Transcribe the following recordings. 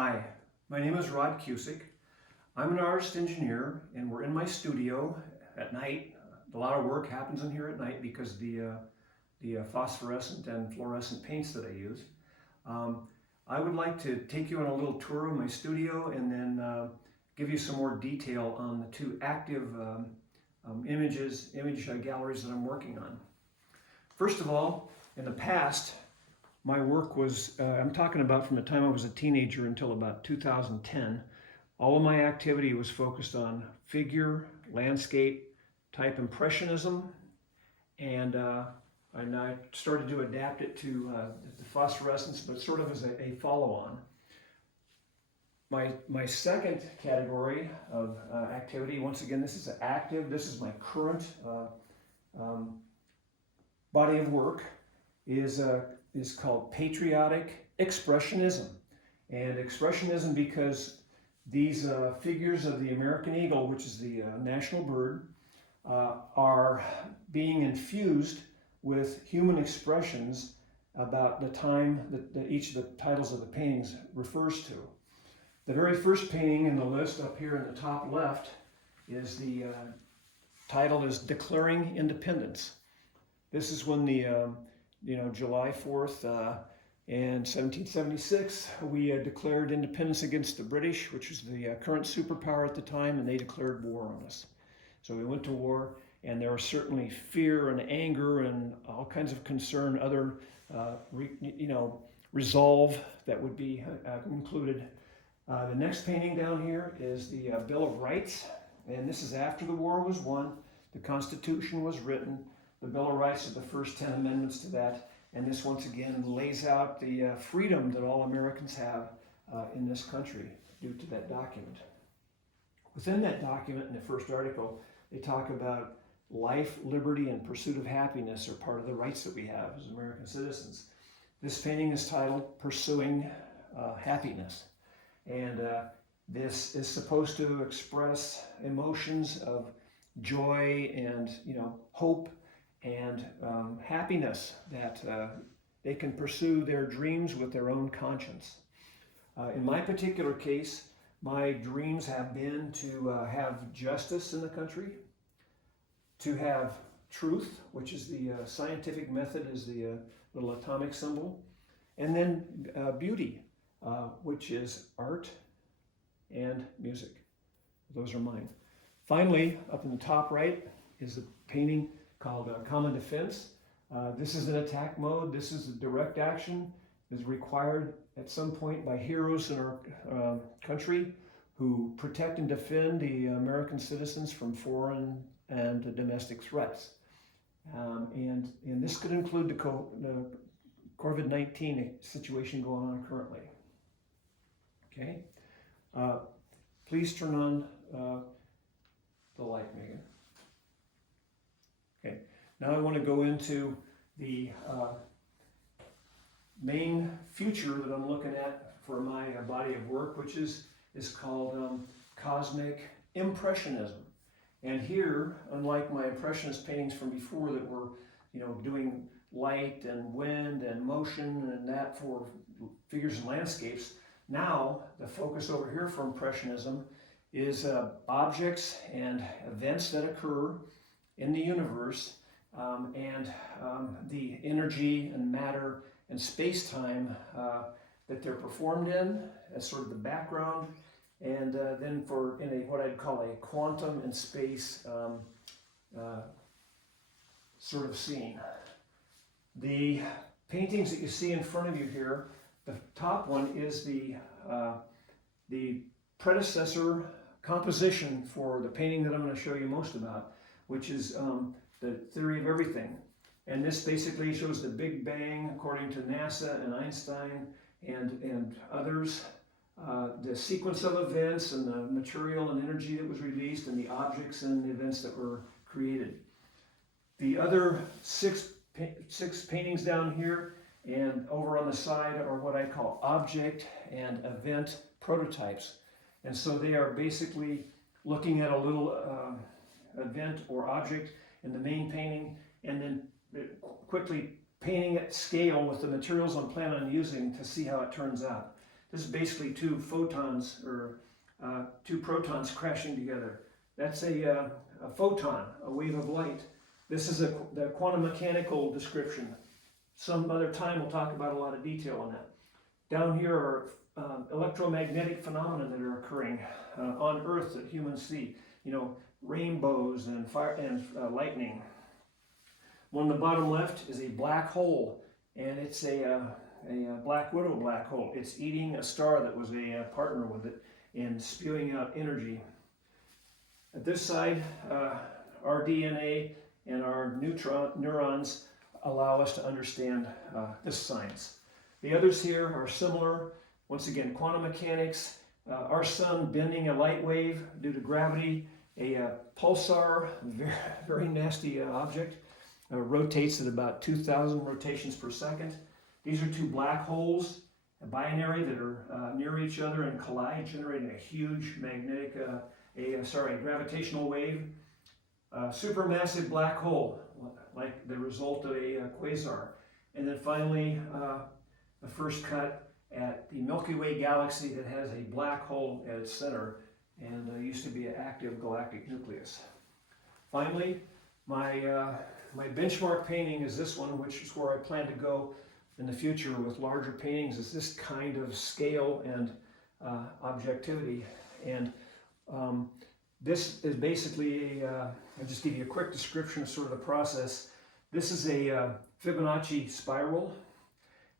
Hi, my name is Rod Cusic. I'm an artist engineer and we're in my studio at night. A lot of work happens in here at night because of the phosphorescent and fluorescent paints that I use. I would like to take you on a little tour of my studio and then give you some more detail on the two active image galleries that I'm working on. First of all, in the past, my work was, I'm talking about from the time I was a teenager until about 2010, all of my activity was focused on figure, landscape, type impressionism, and I started to adapt it to the phosphorescence, but sort of as a follow-on. My second category of activity, once again, this is active, this is my current body of work, is called Patriotic Expressionism. And Expressionism because these figures of the American eagle, which is the national bird, are being infused with human expressions about the time that each of the titles of the paintings refers to. The very first painting in the list up here in the top left is the title is Declaring Independence. This is when the July 4th in 1776, we declared independence against the British, which was the current superpower at the time, and they declared war on us. So we went to war, and there was certainly fear and anger and all kinds of concern, other resolve that would be included. The next painting down here is the Bill of Rights, and this is after the war was won, the Constitution was written, the Bill of Rights are the first 10 amendments to that, and this once again lays out the freedom that all Americans have in this country due to that document. Within that document, in the first article, they talk about life, liberty, and pursuit of happiness are part of the rights that we have as American citizens. This painting is titled Pursuing Happiness, and this is supposed to express emotions of joy and hope and happiness that they can pursue their dreams with their own conscience. In my particular case, my dreams have been to have justice in the country, to have truth, which is the scientific method, is the little atomic symbol, and then beauty, which is art and music. Those are mine. Finally, up in the top right is a painting called Common Defense. This is an attack mode. This is a direct action. Is required at some point by heroes in our country who protect and defend the American citizens from foreign and domestic threats. And this could include the COVID-19 situation going on currently. Okay. Please turn on the light, Megan. Okay, now I want to go into the main future that I'm looking at for my body of work, which is called Cosmic Impressionism. And here, unlike my Impressionist paintings from before that were, doing light and wind and motion and that for figures and landscapes, now the focus over here for Impressionism is objects and events that occur in the universe and the energy and matter and space-time that they're performed in as sort of the background, and then in a what I'd call a quantum and space sort of scene. The paintings that you see in front of you here, the top one is the predecessor composition for the painting that I'm going to show you most about, which is the theory of everything. And this basically shows the Big Bang according to NASA and Einstein and others, the sequence of events and the material and energy that was released and the objects and the events that were created. The other six paintings down here and over on the side are what I call object and event prototypes. And so they are basically looking at a little event or object in the main painting and then quickly painting at scale with the materials I'm planning on using to see how it turns out. This is basically two photons or two protons crashing together. That's a photon, a wave of light. This is the quantum mechanical description. Some other time we'll talk about a lot of detail on that. Down here are electromagnetic phenomena that are occurring on Earth that humans see. You know, rainbows and fire and lightning. One on the bottom left is a black hole, and it's a black widow black hole. It's eating a star that was a partner with it and spewing out energy. At this side, our DNA and our neurons allow us to understand this science. The others here are similar. Once again, quantum mechanics, our sun bending a light wave due to gravity, a pulsar, very nasty object, rotates at about 2,000 rotations per second. These are two black holes, a binary that are near each other and collide, generating a huge magnetic, gravitational wave. Supermassive black hole, like the result of a quasar. And then finally, the first cut at the Milky Way galaxy that has a black hole at its center and used to be an active galactic nucleus. Finally, my benchmark painting is this one, which is where I plan to go in the future with larger paintings, is this kind of scale and objectivity. And this is basically I'll just give you a quick description of sort of the process. This is a Fibonacci spiral,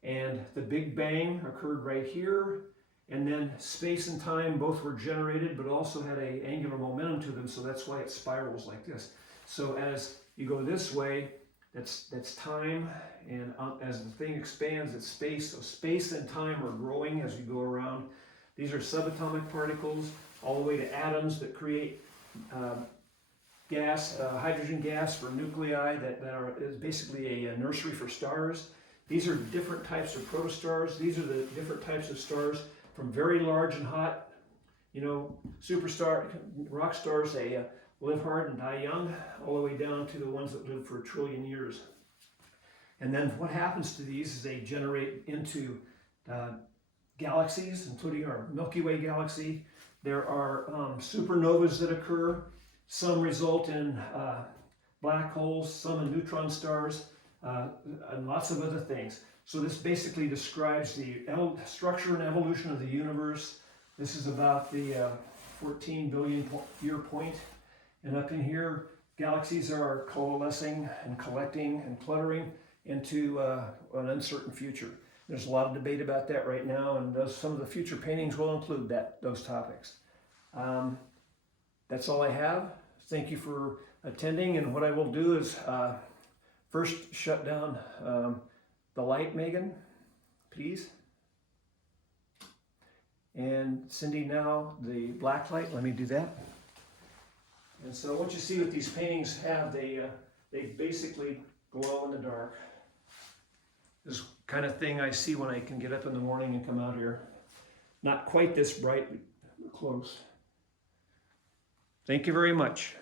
and the Big Bang occurred right here, and then space and time both were generated but also had an angular momentum to them, so that's why it spirals like this. So as you go this way, that's time, and as the thing expands, it's space. So space and time are growing as you go around. These are subatomic particles all the way to atoms that create gas, hydrogen gas for nuclei that is basically a nursery for stars. These are different types of protostars. These are the different types of stars from very large and hot, you know, superstar, rock stars, they live hard and die young, all the way down to the ones that live for 1 trillion years. And then what happens to these is they generate into galaxies, including our Milky Way galaxy. There are supernovas that occur. Some result in black holes, some in neutron stars, and lots of other things. So this basically describes the structure and evolution of the universe. This is about the 14 billion year point. And up in here, galaxies are coalescing and collecting and cluttering into an uncertain future. There's a lot of debate about that right now, and some of the future paintings will include those topics. That's all I have. Thank you for attending, and what I will do is first shut down the light, Megan, please. And Cindy, now the black light, let me do that. And so what you see what these paintings have, they basically glow in the dark. This kind of thing I see when I can get up in the morning and come out here. Not quite this bright, but close. Thank you very much.